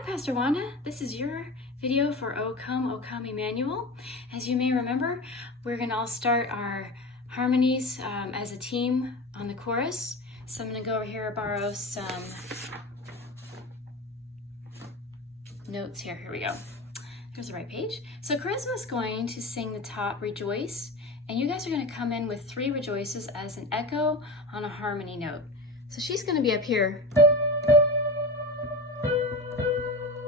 Hi, Pastor Wanda. This is your video for O Come Emmanuel. As you may remember, we're going to all start our harmonies as a team on the chorus. So I'm going to go over here and borrow some notes here. Here we go. Here's the right page. So Charisma's going to sing the top Rejoice, and you guys are going to come in with 3 rejoices as an echo on a harmony note. So she's going to be up here.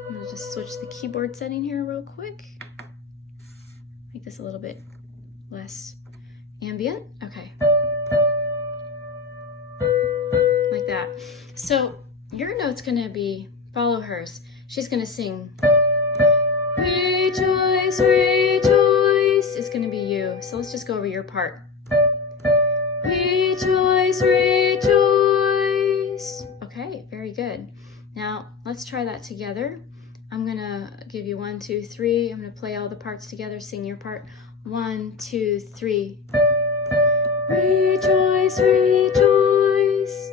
I'm going to just switch the keyboard setting here real quick. Make this a little bit less ambient. Okay. Like that. So your note's going to be, follow hers. She's going to sing, Rejoice, rejoice. It's going to be you. So let's just go over your part. Rejoice, rejoice. Okay, very good. Now let's try that together. I'm going to give you 1, 2, 3. I'm going to play all the parts together. Sing your part. 1, 2, 3. Rejoice, rejoice.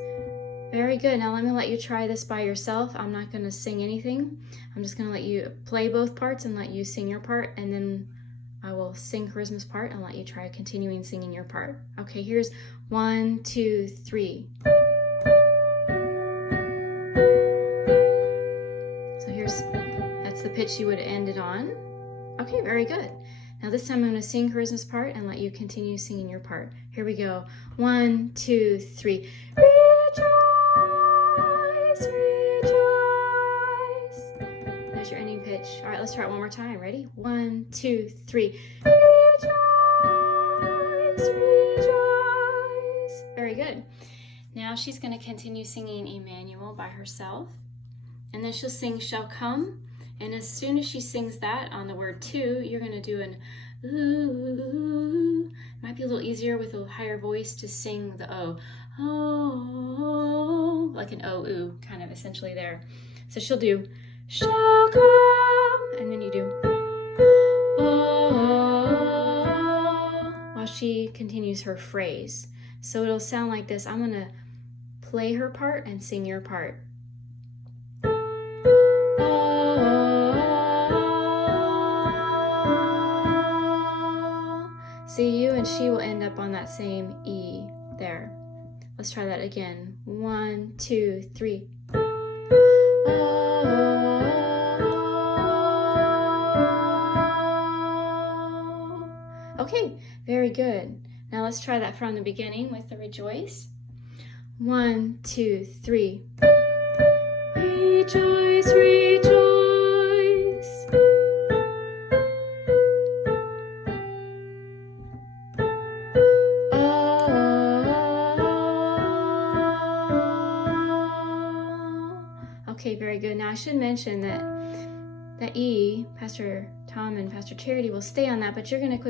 Very good. Now let me let you try this by yourself. I'm not going to sing anything. I'm just going to let you play both parts and let you sing your part, and then I will sing Charisma's part and let you try continuing singing your part. Okay, here's 1, 2, 3. So that's the pitch you would end it on. Okay, very good. Now this time I'm going to sing Charisma's part and let you continue singing your part. Here we go. 1, 2, 3. Rejoice, rejoice. There's your ending pitch. All right, let's try it one more time. Ready? 1, 2, 3. Rejoice, rejoice. Very good. Now she's going to continue singing Emmanuel by herself. And then she'll sing Shall Come. And as soon as she sings that on the word to, you're going to do an ooh. It might be a little easier with a higher voice to sing the O. Oh, like an O, ooh, kind of essentially there. So she'll do shall come, and then you do oh, while she continues her phrase. So it'll sound like this. I'm going to play her part and sing your part. See, you and she will end up on that same E there. Let's try that again. 1, 2, 3. Okay, very good. Now let's try that from the beginning with the rejoice. 1, 2, 3. Rejoice, rejoice. Okay, very good. Now I should mention that E, Pastor Tom and Pastor Charity will stay on that, but you're going to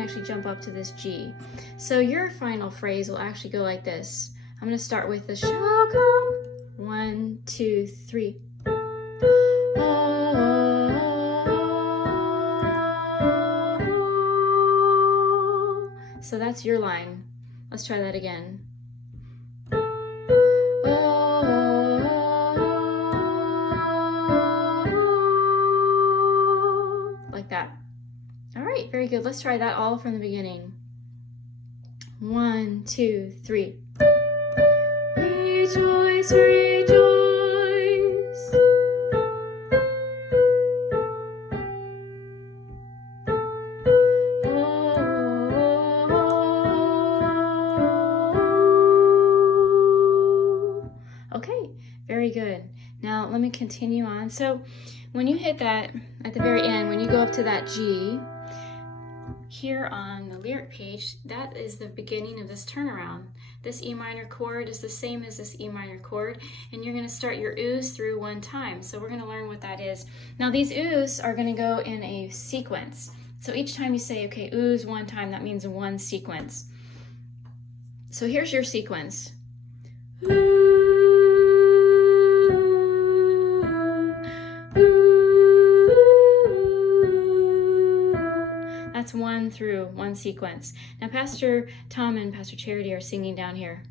actually jump up to this G. So your final phrase will actually go like this. I'm going to start with the shall come. 1, 2, 3. So that's your line. Let's try that again. Like that. All right, very good. Let's try that all from the beginning. 1, 2, 3. Rejoice, rejoice. Okay, very good. Now let me continue on. So when you hit that at the very end, when you go up to that G, here on the lyric page, that is the beginning of this turnaround. This E minor chord is the same as this E minor chord, and you're going to start your oohs through one time. So we're going to learn what that is. Now these oohs are going to go in a sequence. So each time you say, okay, oohs one time, that means one sequence. So here's your sequence. That's 1 through 1 sequence. Now Pastor Tom and Pastor Charity are singing down here.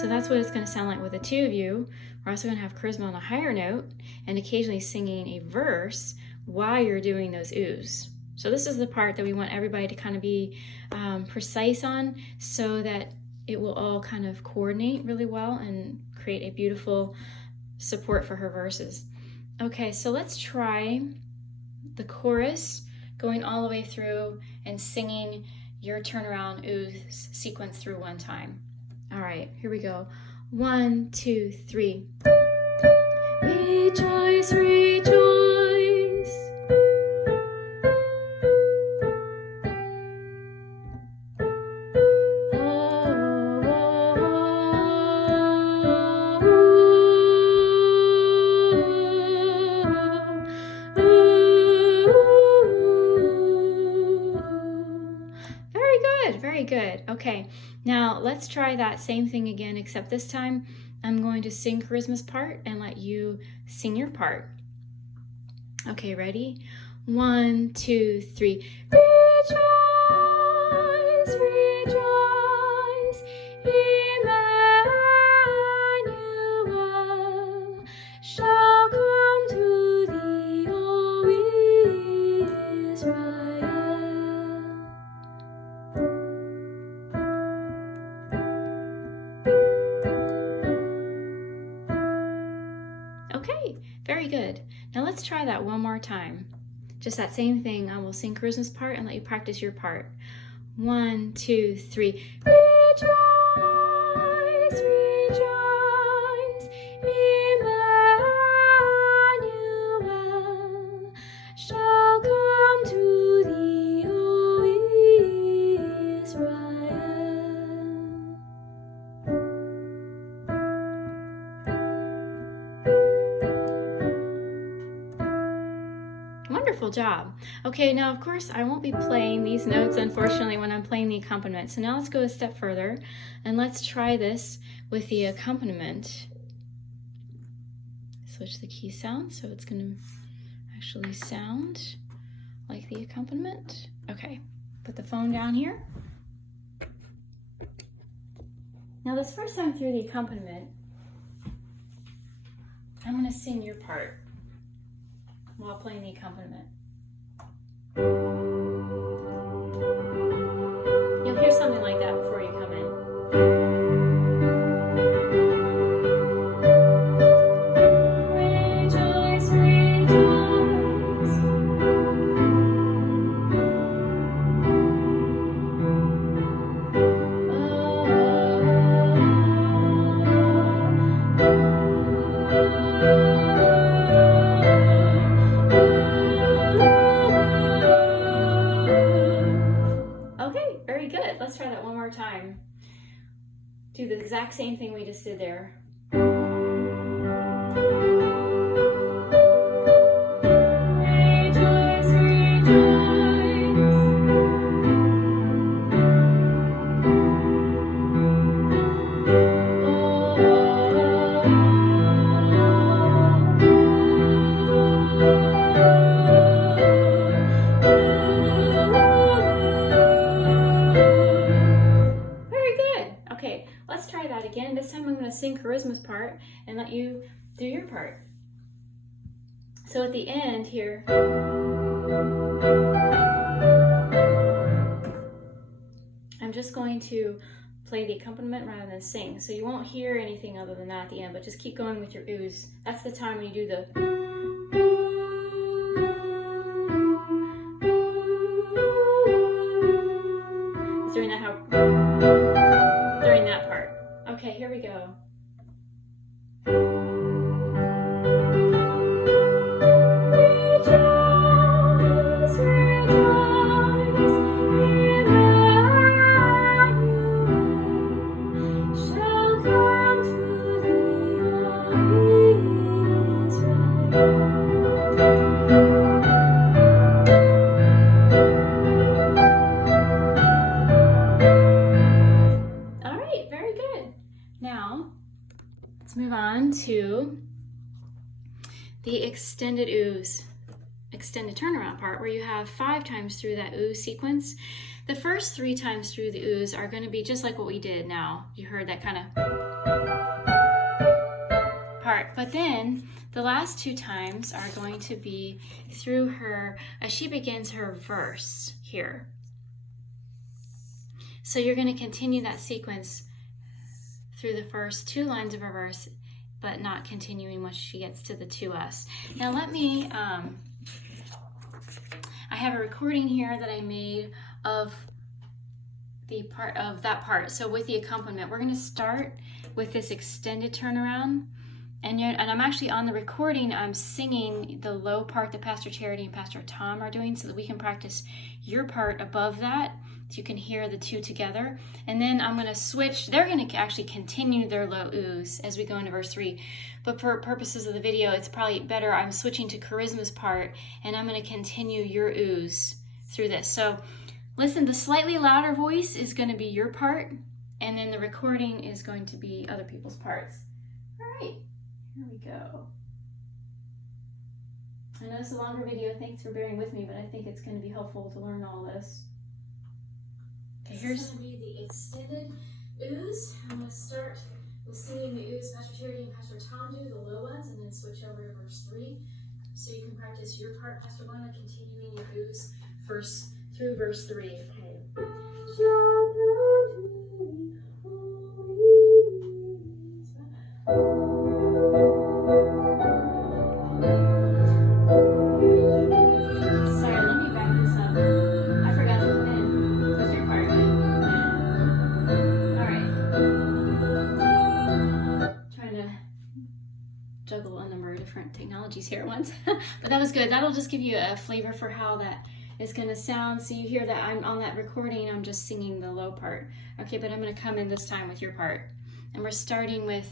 So that's what it's going to sound like with the two of you. We're also going to have charisma on a higher note and occasionally singing a verse while you're doing those oohs. So this is the part that we want everybody to kind of be precise on, so that it will all kind of coordinate really well and create a beautiful support for her verses. Okay, so let's try the chorus going all the way through and singing your turnaround ooh sequence through one time. All right, here we go. 1, 2, 3. Rejoice, rejoice. Very good. Okay, now let's try that same thing again, except this time I'm going to sing Charisma's part and let you sing your part. Okay, ready? 1, 2, 3. Rejoice, rejoice, Emmanuel shall come to thee, O Israel. Okay, very good. Now let's try that one more time. Just that same thing. I will sing Charisma's part and let you practice your part. 1, 2, 3. Rejoice, rejoice, Emmanuel shall come to thee, O Israel. Wonderful job. Okay, now of course I won't be playing these notes, unfortunately, when I'm playing the accompaniment. So now let's go a step further and let's try this with the accompaniment. Switch the key sound so it's going to actually sound like the accompaniment. Okay, put the phone down here. Now this first time through the accompaniment, I'm going to sing your part while playing the accompaniment. You'll hear something like that before you come in. Rejoice, rejoice. Okay, very good. Let's try that one more time. Do the exact same thing we just did there. Rejoice, rejoice. Okay, let's try that again. This time I'm going to sing Charisma's part and let you do your part. So at the end here, I'm just going to play the accompaniment rather than sing. So you won't hear anything other than that at the end, but just keep going with your oohs. That's the time when you do the it's doing that during that part. Okay, here we go. Rejoice, rejoice, Emmanuel shall come to thee, O Israel. Move on to the extended oohs, extended turnaround part, where you have 5 times through that ooh sequence. The first 3 times through the ooze are going to be just like what we did now. You heard that kind of part. But then the last 2 times are going to be through her, as she begins her verse here. So you're going to continue that sequence through the first 2 lines of her verse, but not continuing once she gets to the to us. Now let me, I have a recording here that I made of the part of that part. So with the accompaniment, we're going to start with this extended turnaround. And I'm actually on the recording, I'm singing the low part that Pastor Charity and Pastor Tom are doing so that we can practice your part above that, so you can hear the 2 together. And then I'm going to switch. They're going to actually continue their low ooze as we go into verse 3. But for purposes of the video, it's probably better I'm switching to Charisma's part, and I'm going to continue your ooze through this. So listen, the slightly louder voice is going to be your part, and then the recording is going to be other people's parts. All right. Here we go. I know it's a longer video, thanks for bearing with me, but I think it's going to be helpful to learn all this. Okay, here's going to be the extended ooze. I'm going to start with singing the ooze. Pastor Charity and Pastor Tom do the low ones, and then switch over to verse 3. So you can practice your part, Pastor Wanda, continuing your ooze first through verse 3. Okay. Juggle a number of different technologies here at once. But that was good. That'll just give you a flavor for how that is going to sound. So you hear that I'm on that recording, I'm just singing the low part. Okay, but I'm going to come in this time with your part. And we're starting with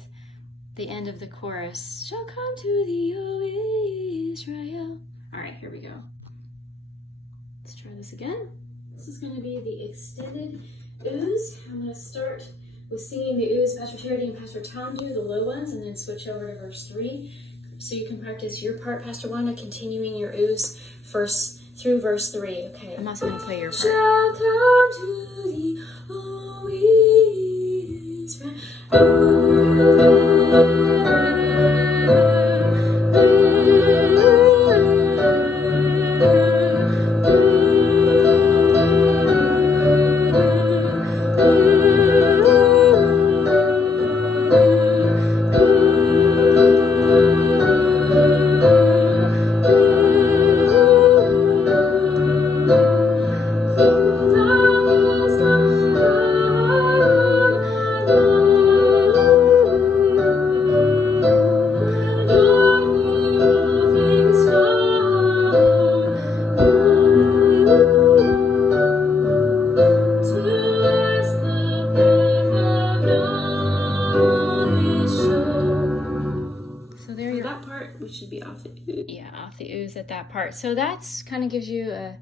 the end of the chorus. Shall come to thee, O Israel. All right, here we go. Let's try this again. This is going to be the extended ooze. I'm going to start with singing the ooze. Pastor Charity and Pastor Tom do the low ones, and then switch over to verse 3. So you can practice your part, Pastor Wanda, continuing your ooze first through verse 3. Okay, I'm also going to play your part. Shall come to thee, O Israel. At that part. So that's kind of gives you a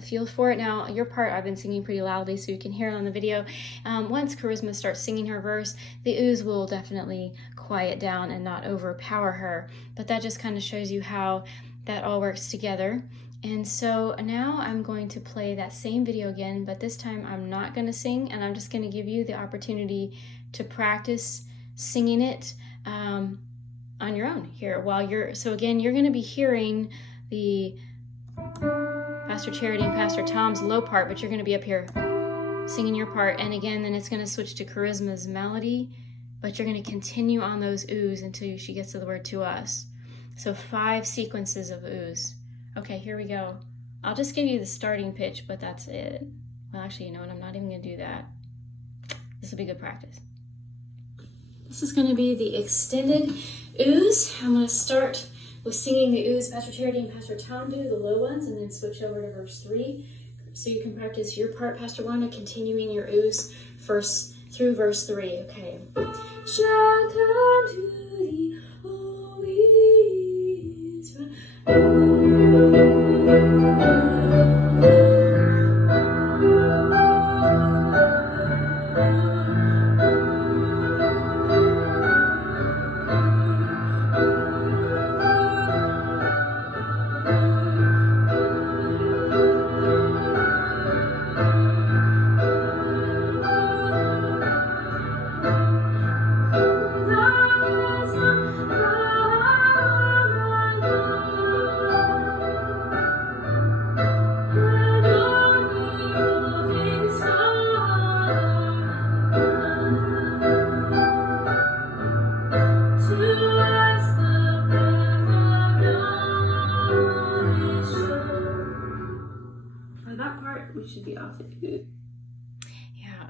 feel for it. Now your part I've been singing pretty loudly so you can hear it on the video. Once Charisma starts singing her verse, the ooze will definitely quiet down and not overpower her, but that just kind of shows you how that all works together. And so now I'm going to play that same video again, but this time I'm not going to sing, and I'm just going to give you the opportunity to practice singing it on your own here while so again, you're going to be hearing the Pastor Charity and Pastor Tom's low part, but you're going to be up here singing your part. And again, then it's going to switch to Charisma's melody, but you're going to continue on those ooze until she gets to the word to us. So 5 sequences of ooze. Okay, here we go. I'll just give you the starting pitch, but that's it. Well, actually, you know what? I'm not even going to do that. This will be good practice. This is going to be the extended ooze. I'm going to start with singing the ooze. Pastor Charity and Pastor Tom do the low ones, and then switch over to verse 3. So you can practice your part, Pastor Wanda, continuing your ooze first through verse 3. Okay. Shall come to thee, O Israel.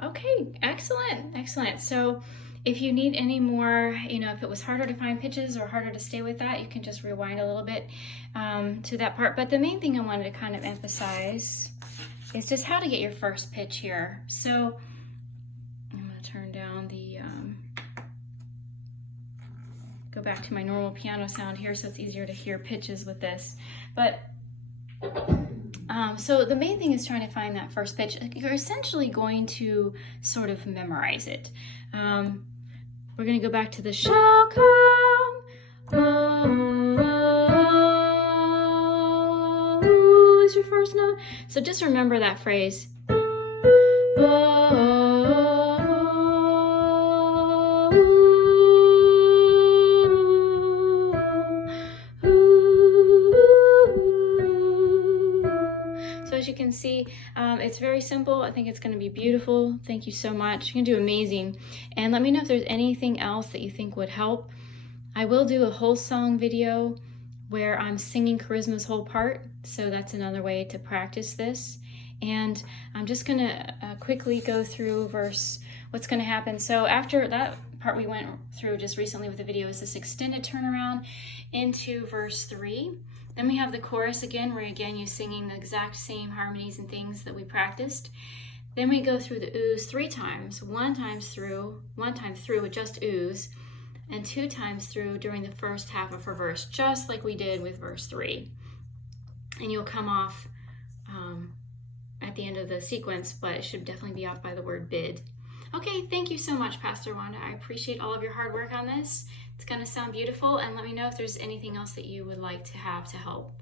Okay, excellent, excellent. So if you need any more, if it was harder to find pitches or harder to stay with that, you can just rewind a little bit to that part. But the main thing I wanted to kind of emphasize is just how to get your first pitch here. So I'm going to turn down the, go back to my normal piano sound here so it's easier to hear pitches with this. But so the main thing is trying to find that first pitch. You're essentially going to sort of memorize it. We're going to go back to the shall come. Oh, is your first note. So just remember that phrase. So as you can see, it's very simple. I think it's going to be beautiful. Thank you so much. You're going to do amazing. And let me know if there's anything else that you think would help. I will do a whole song video where I'm singing Charisma's whole part. So that's another way to practice this. And I'm just going to quickly go through what's going to happen. So after that part we went through just recently with the video is this extended turnaround into verse 3. Then we have the chorus again, where again you're singing the exact same harmonies and things that we practiced. Then we go through the oohs 3 times, one time through with just oohs, and 2 times through during the first half of her verse, just like we did with verse 3. And you'll come off at the end of the sequence, but it should definitely be off by the word bid. Okay, thank you so much, Pastor Wanda. I appreciate all of your hard work on this. It's going to sound beautiful, and let me know if there's anything else that you would like to have to help.